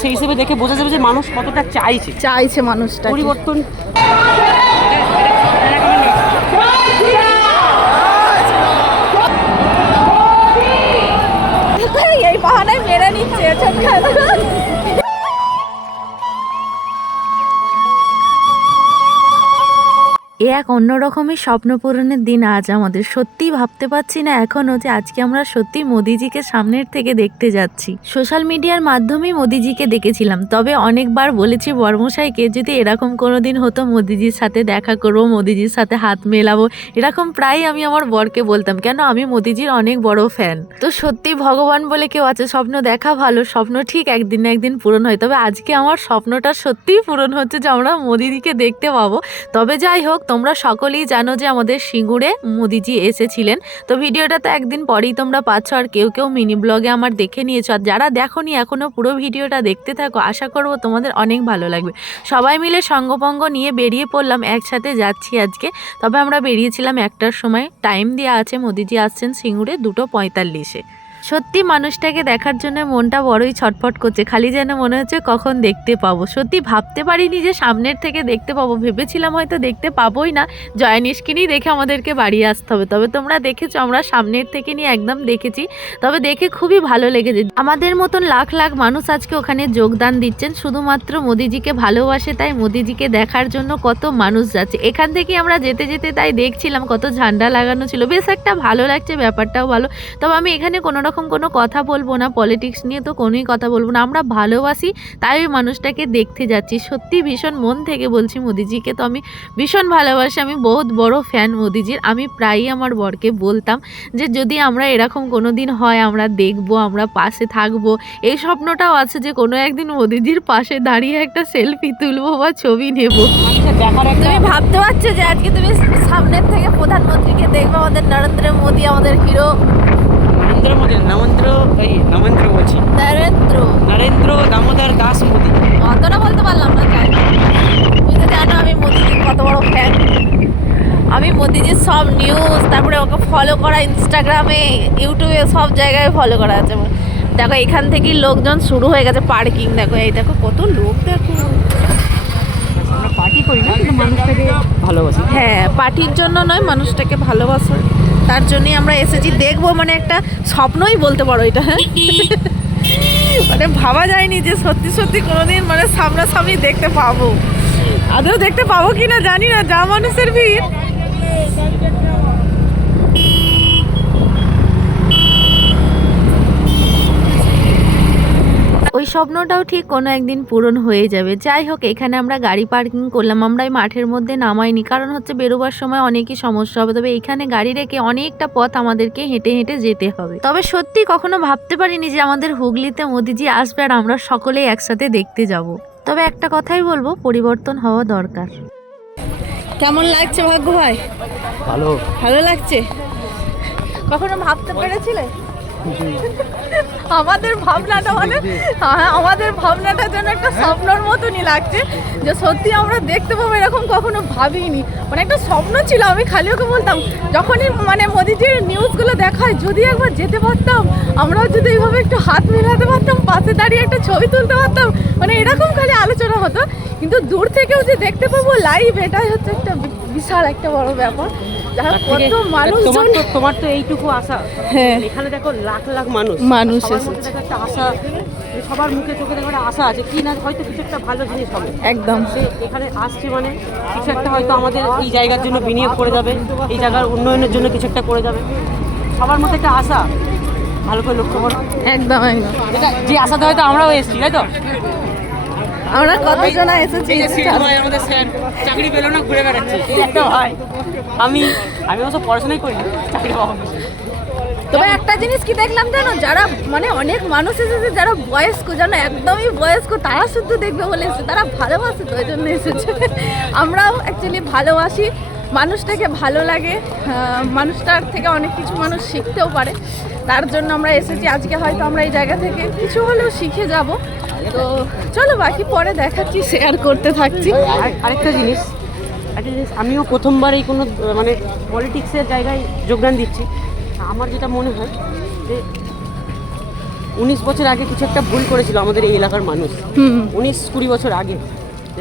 সেই হিসেবে দেখে বোঝা যাবে যে মানুষ কতটা চাইছে। চাইছে মানুষটা পরিবর্তন এ এক অন্যরকমের স্বপ্ন পূরণের দিন আজ আমাদের। সত্যিই ভাবতে পারছি না এখনও যে আজকে আমরা সত্যি মোদিজিকে সামনের থেকে দেখতে যাচ্ছি। সোশ্যাল মিডিয়ার মাধ্যমেই মোদিজিকে দেখেছিলাম, তবে অনেকবার বলেছি বর্মশাইকে, যদি এরকম কোনো দিন হতো মোদিজির সাথে দেখা করব, মোদিজির সাথে হাত মেলাবো, এরকম প্রায় আমি আমার বরকে বলতাম, কেন আমি মোদিজির অনেক বড় ফ্যান তো সত্যি ভগবান বলে কেউ আছে, স্বপ্ন দেখা ভালো, স্বপ্ন ঠিক একদিন না একদিন পূরণ হয়, তবে আজকে আমার স্বপ্নটা সত্যিই পূরণ হচ্ছে যে আমরা মোদিজিকে দেখতে পাবো। তবে যাই হোক তোমরা সকলেই জানো যে আমাদের সিঙ্গুরে মোদিজি এসেছিলেন। তো ভিডিওটা তো একদিন পরেই তোমরা পাচ্ছ, আর কেউ কেউ মিনি ব্লগে আমার দেখে নিয়েছো। আর যারা দেখোনি এখনও পুরো ভিডিওটা দেখতে থাকো। আশা করব তোমাদের অনেক ভালো লাগবে। সবাই মিলে সঙ্গপঙ্গ নিয়ে বেরিয়ে পড়লাম, একসাথে যাচ্ছি আজকে। তবে আমরা বেরিয়েছিলাম একটার সময়। টাইম দেওয়া আছে, মোদিজি আসছেন সিঙ্গুরে দুটো পঁয়তাল্লিশে। সত্যি মানুষটাকে দেখার জন্য মনটা বড়ই ছটফট করছে। খালি যেন মনে হচ্ছে কখন দেখতে পাবো। সত্যি ভাবতে পারিনি যে সামনের থেকে দেখতে পাবো। ভেবেছিলাম হয়তো দেখতে পাবোই না। জয়নিষ্কিনই দেখে আমাদেরকে বাড়ি আসতে হবে। তবে তোমরা দেখেছ, আমরা সামনের থেকে নিয়ে একদম দেখেছি। তবে দেখে খুবই ভালো লেগেছে। আমাদের মতন লাখ লাখ মানুষ আজকে ওখানে যোগদান দিচ্ছেন। শুধুমাত্র মোদিজিকে ভালোবাসে তাই মোদিজিকে দেখার জন্য কত মানুষ যাচ্ছে। এখান থেকে আমরা যেতে যেতে তাই দেখছিলাম কত ঝান্ডা লাগানো ছিল। বেশ একটা ভালো লাগছে, ব্যাপারটাও ভালো। তবে আমি এখানে কোনো রকম কোনো কথা বলব না পলিটিক্স নিয়ে তো কোনোই কথা বলব না। আমরা ভালোবাসি তাই ওই মানুষটাকে দেখতে যাচ্ছি। সত্যি ভীষণ মন থেকে বলছি মোদিজিকে তো আমি ভীষণ ভালোবাসি। আমি বহুত বড় ফ্যান মোদিজির। আমি প্রায়ই আমার বরকে বলতাম যে যদি আমরা এরকম কোনো দিন হয় আমরা দেখব আমরা পাশে থাকব। এই স্বপ্নটাও আছে যে কোনো একদিন মোদিজির পাশে দাঁড়িয়ে একটা সেলফি তুলবো বা ছবি নেব। একটা তুমি ভাবতে পারছ যে আজকে তুমি সামনের থেকে প্রধানমন্ত্রীকে দেখবে আমাদের নরেন্দ্র মোদী আমাদের হিরো? এই নরেন্দ্র বলছি। নরেন্দ্র। নরেন্দ্র দামোদর দাস মোদী। অতটা বলতে পারলাম না তাই তুমি তো জানো আমি মোদিজির কত বড় ফ্যান আমি মোদিজির সব নিউজ তারপরে ওকে ফলো করা ইনস্টাগ্রামে ইউটিউবে সব জায়গায় ফলো করা আছে। দেখো এখান থেকেই লোকজন শুরু হয়ে গেছে পার্কিং দেখো এই দেখো কত লোক দেখো। আমরা পার্টি করি না কিন্তু মানুষটাকে ভালোবাসি। হ্যাঁ পার্টির জন্য নয় মানুষটাকে ভালোবাসা। তার জন্যই আমরা এসেছি। দেখব মানে একটা স্বপ্নই বলতে পারো এটা হ্যাঁ? মানে ভাবা যায়নি যে সত্যি সত্যি কোনোদিন মানে সামনাসামনি দেখতে পাবো। আদৌ দেখতে পাবো কি না জানি না, যা মানুষের ভিড়। স্বপ্নটাও ঠিক কোনো একদিন পূরণ হয়ে যাবে। যাই হোক এখানে আমরা গাড়ি পার্কিং করলাম আমরা এই মাঠের মধ্যে নামাইনি। কারণ হচ্ছে বেরোবার সময় অনেকই সমস্যা হবে তবে এখানে গাড়ি রেখে অনেকটা পথ আমাদেরকে হেঁটে হেঁটে যেতে হবে। তবে সত্যি কখনো ভাবতে পারিনি যে আমাদের হুগলিতে মোদিজি আসবে আর আমরা সকলেই একসাথে দেখতে যাব। তবে একটা কথাই বলব পরিবর্তন হওয়া দরকার। কেমন লাগছে ভাগ্য ভাই? ভালো। ভালো লাগছে? কখনো ভাবতে পেরেছিলে? আমাদের ভাবনাটা মানে হ্যাঁ, আমাদের ভাবনাটা যেন একটা স্বপ্নর মতনই লাগছে যে সত্যি আমরা দেখতে পাবো এরকম কখনো ভাবিনি। মানে একটা স্বপ্ন ছিল আমি খালি ওকে বলতাম যখনই মানে মোদিজির নিউজগুলো দেখায় যদি একবার যেতে পারতাম আমরাও যদি এইভাবে একটু হাত মেলাতে পারতাম পাশে দাঁড়িয়ে একটা ছবি তুলতে পারতাম। মানে এরকম খালি আলোচনা হতো। কিন্তু দূর থেকেও যে দেখতে পাবো লাইভ এটাই হচ্ছে একটা বিশাল একটা বড় ব্যাপার। কত মানুষ তোমার তো তোমার তো এইটুকু আশা। হ্যাঁ। এখানে দেখো লাখ লাখ মানুষ। একটা আশা সবার মুখে চোখে দেখো একটা আশা আছে। কি না হয়তো কিছু একটা ভালো জিনিস হবে। একদম। সে এখানে আসছে মানে কিছু একটা হয়তো আমাদের এই জায়গার জন্য বিনিয়োগ করে যাবে এই জায়গার উন্নয়নের জন্য কিছু একটা করে যাবে। সবার মধ্যে একটা আশা। ভালো করে লক্ষ্য করো। একদম একদম। এটা যে আশাতে হয়তো আমরাও এসেছি তাই তো? আমরা এসেছি? যে সিট ভাই আমাদের স্যার চাকরি পেল না ঘুরে বেড়াচ্ছে। একটা ভাই আমি আমি অবশ্য পড়াশোনাই করি চাকরি পাবো তবে একটা জিনিস কি দেখলাম জানো? যারা মানে অনেক মানুষ এসেছে যারা বয়স্ক জানো একদমই বয়স্ক তারা শুধু দেখবে বলে এসেছে তারা ভালোবাসে তো ওই জন্য এসেছে। আমরাও অ্যাকচুয়ালি ভালোবাসি মানুষটাকে ভালো লাগে মানুষটার থেকে অনেক কিছু মানুষ শিখতেও পারে। তার জন্য আমরা এসেছি আজকে হয়তো আমরা এই জায়গা থেকে কিছু হলেও শিখে যাব। তো চলো বাকি পরে দেখাচ্ছি শেয়ার করতে থাকছি। আর আরেকটা জিনিস একটা জিনিস আমিও প্রথমবার এই কোনো মানে পলিটিক্সের জায়গায় যোগদান দিচ্ছি। আমার যেটা মনে হয় যে উনিশ বছর আগে কিছু একটা ভুল করেছিল আমাদের এই এলাকার মানুষ। উনিশ কুড়ি বছর আগে।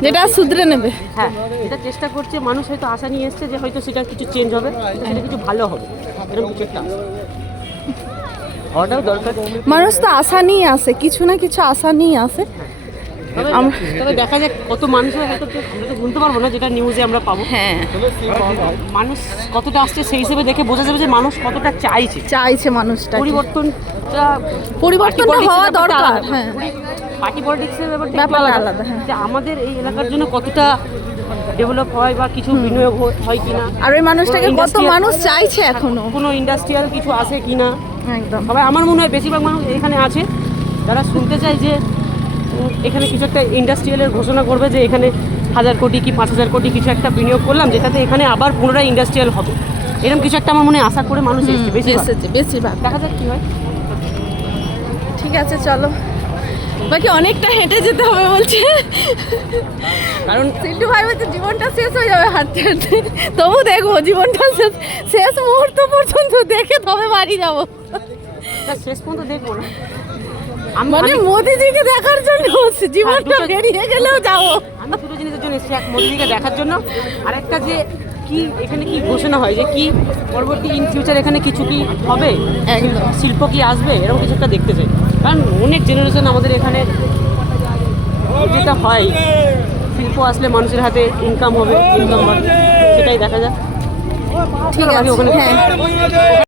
যেটা শুধরে নেবে। হ্যাঁ এটা চেষ্টা করছে মানুষ হয়তো আশা নিয়ে এসছে যে হয়তো সেটা কিছু চেঞ্জ হবে সেটা কিছু ভালো হবে এরকম কিছু একটা মানুষ তো আশা নিয়ে আসে কিছু না কিছু আশা নিয়ে আসে। তবে দেখা যাক কত মানুষের আমরা তো পারব না যেটা নিউজে আমরা পাবো। হ্যাঁ। মানুষ কতটা আসছে সেই হিসেবে দেখে বোঝা যাবে যে মানুষ কতটা চাইছে। চাইছে মানুষটা পরিবর্তনটা পরিবর্তনটা party হওয়া দরকার। হ্যাঁ। পার্টি পলিটিক্সের ব্যাপারটা আলাদা। হ্যাঁ। যে আমাদের এই এলাকার জন্য কতটা ডেভেলপ হয় বা কিছু বিনিয়োগ হয় কিনা। আর ওই মানুষটাকে কত মানুষ চাইছে এখনও? কোনো ইন্ডাস্ট্রিয়াল কিছু আসে কিনা? একদম। সবাই আমার মনে হয় বেশিরভাগ মানুষ এখানে আছে। যারা শুনতে চায় যে এখানে কিছু একটা ইন্ডাস্ট্রিয়ালের ঘোষণা করবে যে এখানে হাজার কোটি কি পাঁচ হাজার কোটি কিছু একটা বিনিয়োগ করলাম যেটাতে এখানে আবার পুনরায় ইন্ডাস্ট্রিয়াল হবে। এরকম কিছু একটা আমার মনে আশা করে মানুষ এসছে বেশি এসেছে বেশিরভাগ। দেখা যাক কি হয়। ঠিক আছে চলো। বাকি অনেকটা হেঁটে যেতে হবে বলছে। কারণ সিল্টু ভাই বলছে জীবনটা শেষ হয়ে যাবে হাঁটতে হাঁটতে। তবু দেখব জীবনটা শেষ শেষ মুহূর্ত পর্যন্ত দেখে তবে বাড়ি যাব। শেষ পর্যন্ত দেখব না। মানে মোদিজিকে দেখার জন্য জীবনটা দুটো- বেরিয়ে গেলেও যাব। আমি দুটো জিনিসের জন্য এসেছি এক মোদিকে দেখার জন্য আরেকটা যে কি এখানে কি ঘোষণা হয় যে কি পরবর্তী ইন ফিউচার এখানে কিছু কি হবে। শিল্প কি আসবে? এরকম কিছু একটা দেখতে চাই। কারণ অনেক জেনারেশন আমাদের এখানে যেটা হয় শিল্প আসলে মানুষের হাতে ইনকাম হবে ইনকাম হবে সেটাই দেখা যাক। ঠিক আছে ওখানে হ্যাঁ।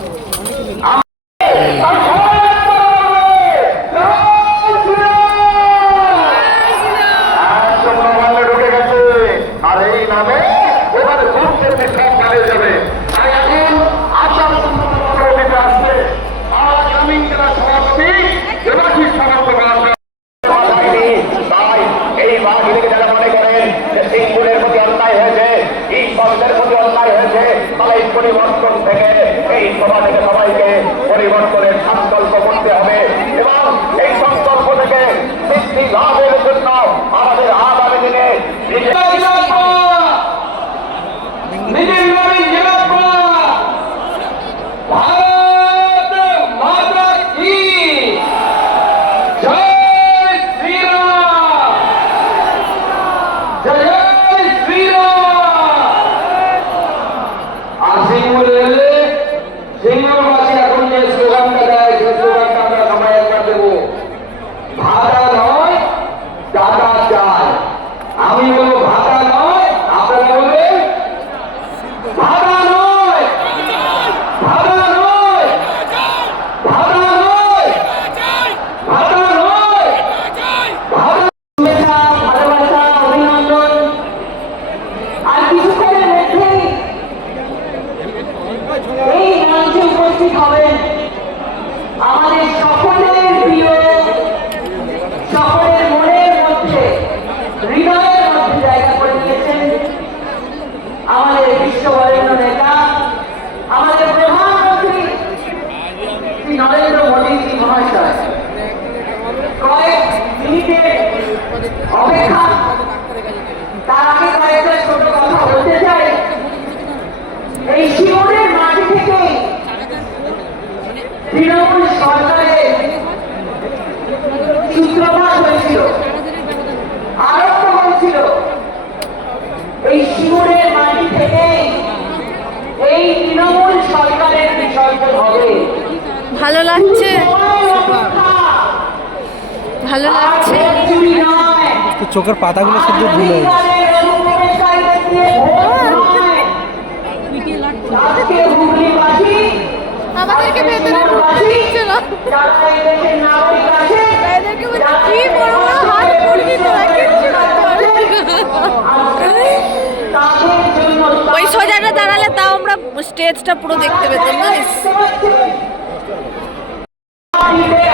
আমাদের ভালো লাগছে? ভালো লাগছে? চোখের পাতাগুলো শুধু ভুলে আমাদেরকে ভেতরে ঢুকতে ওই সোজাটা দাঁড়ালে তাও আমরা স্টেজটা পুরো দেখতে পেতাম জানিস? Italia.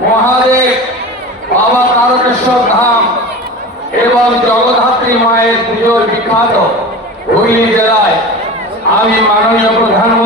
মহাদেব বাবা তারকেশ্বর ধাম এবং জগধাত্রী মায়ের পুজোর বিখ্যাত হুগলি জেলায় আমি মাননীয় প্রধানমন্ত্রী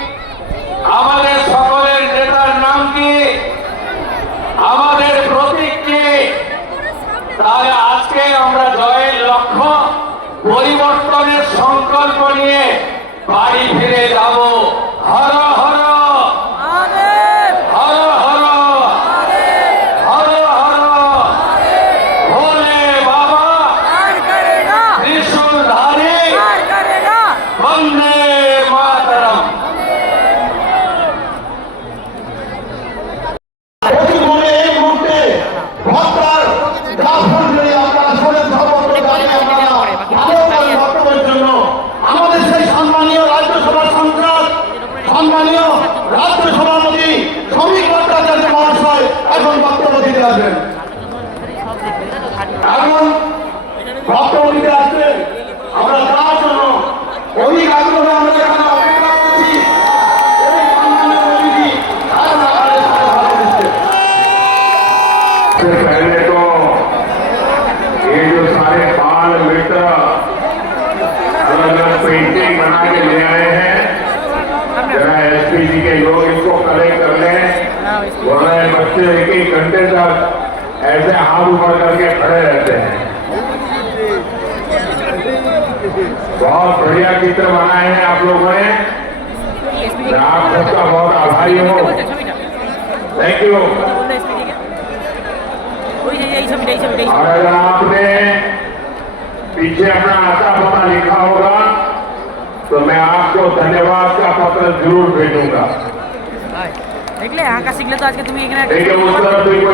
का सिग्नल तो आज के तुम्हें एक ना एक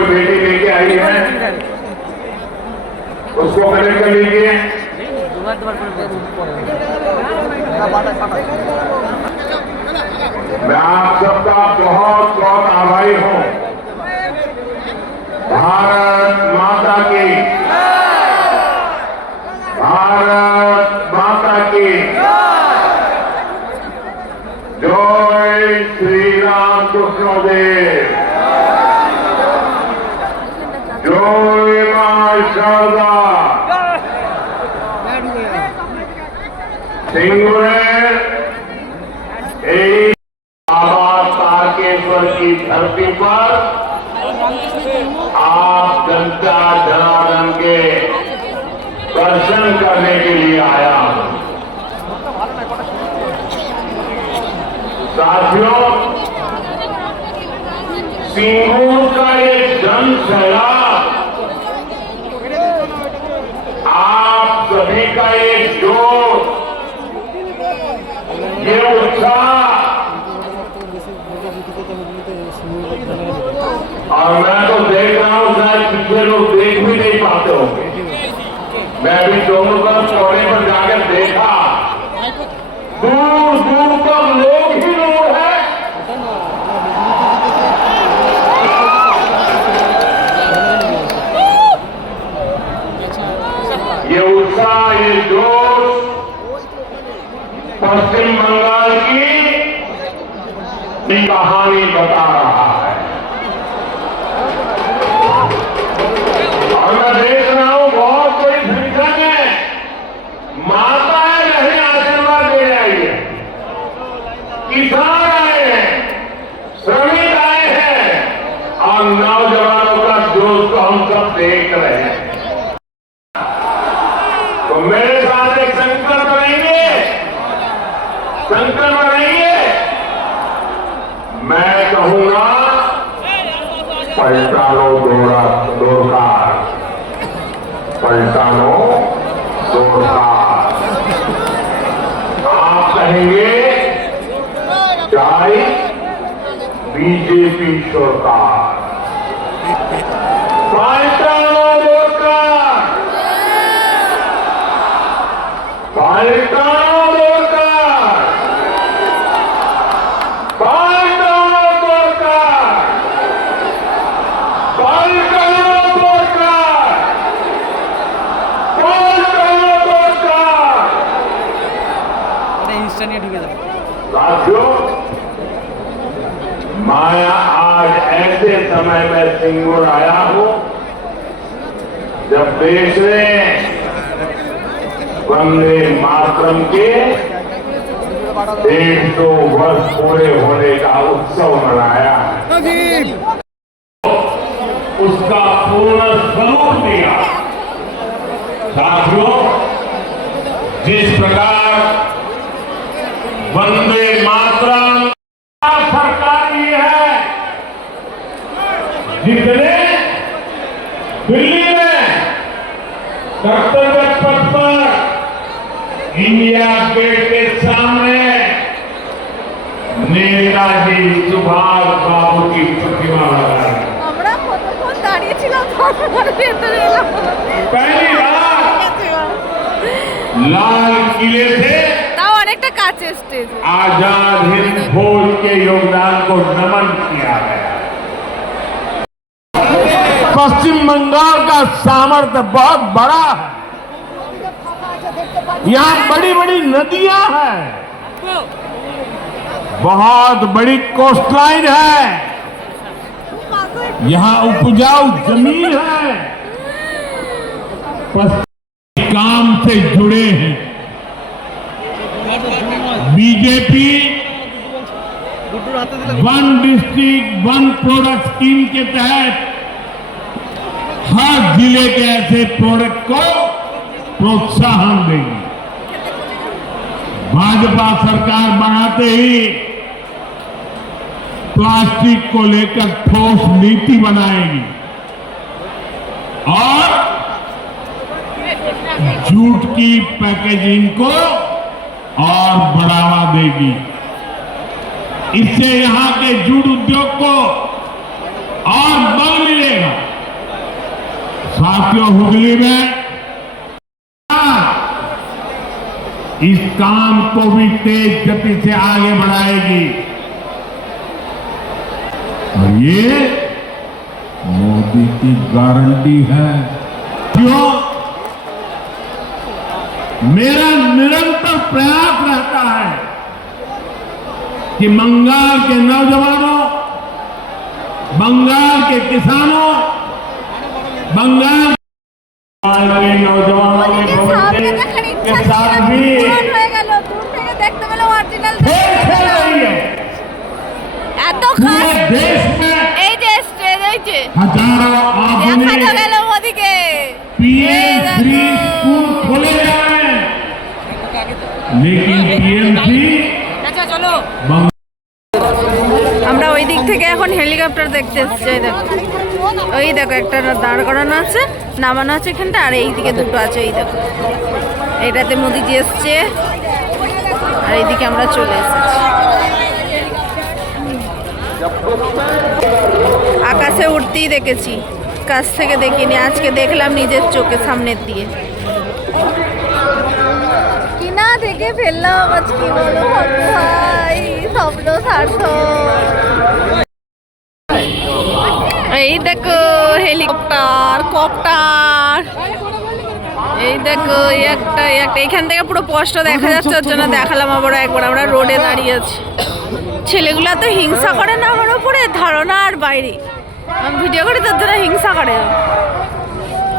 बेटी लेके आई है। उसको कनेक्ट कर लीजिए। नहीं दोबारा दोबारा पर मैं आप सबका बहुत बहुत आभारी हूँ। भारत साथियों, सिंहों का ये जन सैलाब आप सभी का ये ज़ोर ये उत्साह। और मैं तो देख रहा हूँ, शायद पीछे लोग देख भी नहीं पाते होंगे। मैं भी दोनों पर चौड़े पर जाकर देखा। दूर पश्चिम बंगाल की कहानी बता रहा है। और मैं देख रहा हूँ बहुत कोई संख्या में माँ Shiva uh, Shoka. समय में सिंगुर आया हूँ। जब देश ने वंदे मातरम के डेढ़ सौ वर्ष पूरे होने का उत्सव मनाया। है उसका पूर्ण स्वरूप दिया। साथियों, जिस प्रकार जितने दिल्ली में कर्तव्य पथ पर इंडिया गेट के सामने नेताजी सुभाष बाबू की प्रतिमा लगाई আমরা কতক্ষণ দাঁড়িয়েছিলাম তারপরে ভেতরে এলাম पहली बार लाल किले से তাও অনেকটা কাছে স্টেজ आजाद हिंद फौज के योगदान को नमन किया गया पश्चिम बंगाल का सामर्थ्य बहुत बड़ा है। यहाँ बड़ी बड़ी नदियाँ हैं। बहुत बड़ी कोस्टलाइन है। यहाँ उपजाऊ ज़मीन है। काम से जुड़े हैं। BJP one district one product scheme के तहत हर ज़िले के ऐसे प्रोडक्ट को प्रोत्साहन देगी। भाजपा सरकार बनाते ही प्लास्टिक को लेकर ठोस नीति बनाएगी और जूट की पैकेजिंग को और बढ़ावा देगी। इससे यहाँ के जूट उद्योग को और बल साथियों हुगली में इस काम को भी तेज गति से आगे बढ़ाएगी। और ये मोदी की गारंटी है। क्यों? मेरा निरंतर प्रयास रहता है कि बंगाल के नौजवानों, बंगाल के किसानों बंगाल के नौजवान के साथ भी हजारों आदमी पीएम थ्री থেকে এখন হেলিকপ্টার দেখতে এসছি দেখো। ওই দেখো, একটা দাঁড় করানো আছে, নামানো আছে এখানটা, আর এই দিকে দুটো আছে, এই দেখো। এইটাতে মোদিজি এসছে, আর এইদিকে আমরা চলে এসেছি। আকাশে উঠতেই দেখেছি, কাছ থেকে দেখিনি, আজকে দেখলাম নিজের চোখে সামনের দিয়ে। কি না দেখে ফেললাম আজকে বলো ভাই, স্বপ্ন সার্থক। এই দেখো, হেলিকপ্টার, কপ্টার। এই দেখো একটা একটা। এখান থেকে পুরো স্পষ্ট দেখা যাচ্ছে, ওর জন্য দেখালাম আবার একবার। আমরা রোডে দাঁড়িয়ে আছি। ছেলেগুলো তো হিংসা করে না আমার উপরে, ধারণা আর বাইরে। আমি ভিডিও করি, তোর জন্য হিংসা করে।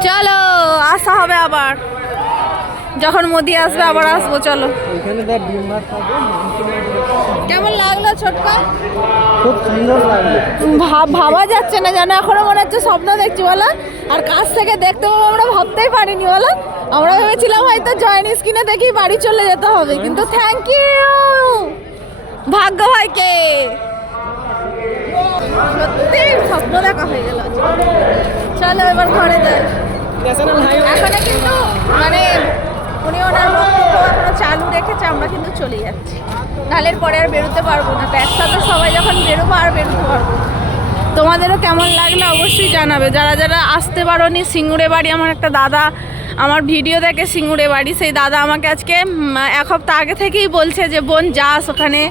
চলো, আসা হবে আবার। যখন মোদি আসবে, আবার আসব, চলো। কেমন লাগল ছোটকা? খুব সুন্দর লাগল। ভাব- ভাবা যাচ্ছে না যেন এখনও মনে হচ্ছে স্বপ্ন দেখছি বলো। আর কাছ থেকে দেখতে পাবো আমরা ভাবতেই পারিনি বলো। আমরা ভেবেছিলাম হয়তো জয়েন স্ক্রিনে দেখি বাড়ি চলে যেতে হবে কিন্তু থ্যাংক ইউ ভাগ্য ভাইকে সত্যি স্বপ্ন দেখা হয়ে গেল। চলো এবার ঘরে যাই। এখনও কিন্তু মানে উনি ওনার বক্তব্য এখনও চালু রেখেছে আমরা কিন্তু চলে যাচ্ছি। নালের পরে আর বেরোতে পারব না। তো একসাথে সবাই যখন বেরোবো আর বেরোতে পারব তোমাদেরও কেমন লাগল অবশ্যই জানাবে। যারা যারা আসতে পারোনি সিঙ্গুরে বাড়ি আমার একটা দাদা আমার ভিডিও দেখে সিঙ্গুরে বাড়ি সেই দাদা আমাকে আজকে এক সপ্তাহ আগে থেকেই বলছে যে, বোন, যাস ওখানে।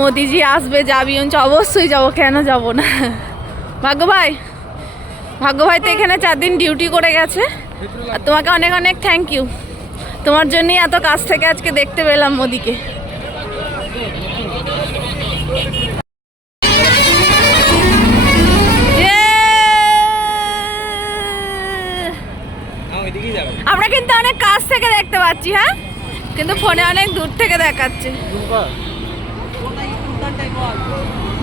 মোদিজি আসবে, যাবি। অবশ্যই যাব। কেন যাব না? ভাগ্য ভাই ভাগ্য ভাই তো এখানে চার দিন ডিউটি করে গেছে। আর তোমাকে অনেক অনেক থ্যাংক ইউ তোমার জন্যই এত কাছ থেকে আজকে দেখতে পেলাম মোদিকে। থেকে দেখতে পাচ্ছি হ্যাঁ? কিন্তু ফোনে অনেক দূর থেকে দেখাচ্ছে।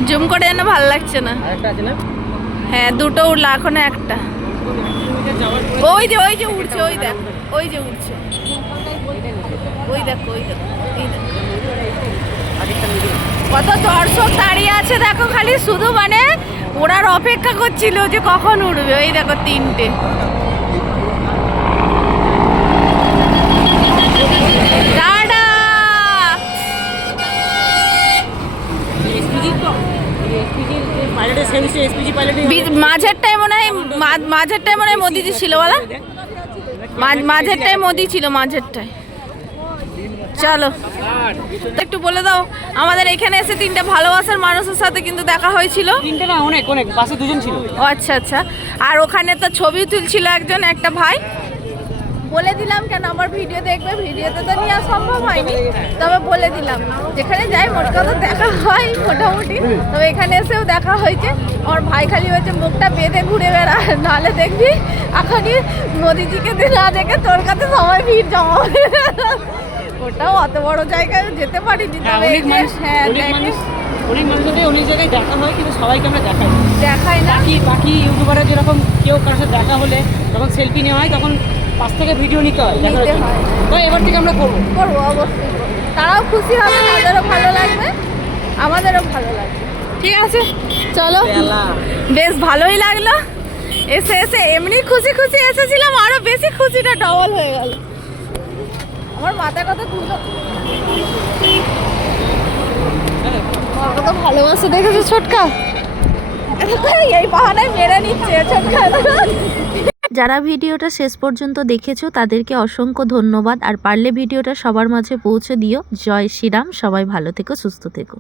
জুম করে যেন ভালো লাগছে না। হ্যাঁ দুটো উঠল এখনও একটা। ওই যে ওই যে উঠছে ওই দেখ ওই যে উঠছে ওই দেখ ওই দেখ কত দর্শক দাঁড়িয়ে আছে দেখো খালি। শুধু মানে ওরার অপেক্ষা করছিল যে কখন উঠবে ওই দেখো তিনটে। মাঝেরটাই মনে হয় মাঝেরটাই মনে হয় মোদিজি ছিল বলা? মাঝ- মাঝেরটাই মোদি ছিল মাঝেরটাই। চলো। একটু বলে দাও আমাদের এখানে এসে তিনটে ভালোবাসার মানুষের সাথে কিন্তু দেখা হয়েছিল? তিনটে না অনেক অনেক বাসে দুজন ছিল। ও আচ্ছা আচ্ছা। আর ওখানে তো ছবি তুলছিল একজন একটা ভাই। বলে দিলাম কেন আমার ভিডিও দেখবে? ভিডিওতে তো নেওয়া সম্ভব হয়নি। তবে বলে দিলাম। যেখানে যাই মোট কথা দেখা হয় মোটামুটি। তবে এখানে এসেও দেখা হয়েছে। আমার ভাই খালি হয়েছে মুখটা বেঁধে ঘুরে বেড়া। নাহলে দেখবি এখনই মোদিজিকে না দেখে তোর কাছে সবাই ভিড় জমা। ওটাও অত বড় জায়গায় যেতে পারিনি। হ্যাঁ তবে হ্যাঁ অনেক অনেক জায়গায় দেখা হয় কিন্তু সবাইকে আমরা দেখাই না। দেখায় না। বাকি বাকি ইউটিউবাররা যেরকম কেউ কারোর সাথে দেখা হলে যখন সেলফি নেওয়া হয় তখন পাশ থেকে ভিডিও নিতে হয় নিতে হয়। তো এবার থেকে আমরা করব। করব অবশ্যই তারাও খুশি হবে তাদেরও ভালো লাগবে আমাদেরও ভালো লাগবে। ঠিক আছে চলো। বেশ ভালোই লাগল। এসে এসে এমনি খুশি খুশি এসেছিলাম আরও বেশি খুশিটা ডবল হয়ে গেল। আমার মাথায় কথা আমার কত ভালোবাসা দেখেছ ছোটকা? এই বাহানায় মেরে নিচ্ছে ছোটকা। যারা ভিডিওটা শেষ পর্যন্ত দেখেছ, তাদেরকে অসংখ্য ধন্যবাদ। আর পারলে ভিডিওটা সবার মাঝে পৌঁছে দিও। জয় শ্রীরাম, সবাই ভালো থেকো, সুস্থ থেকো।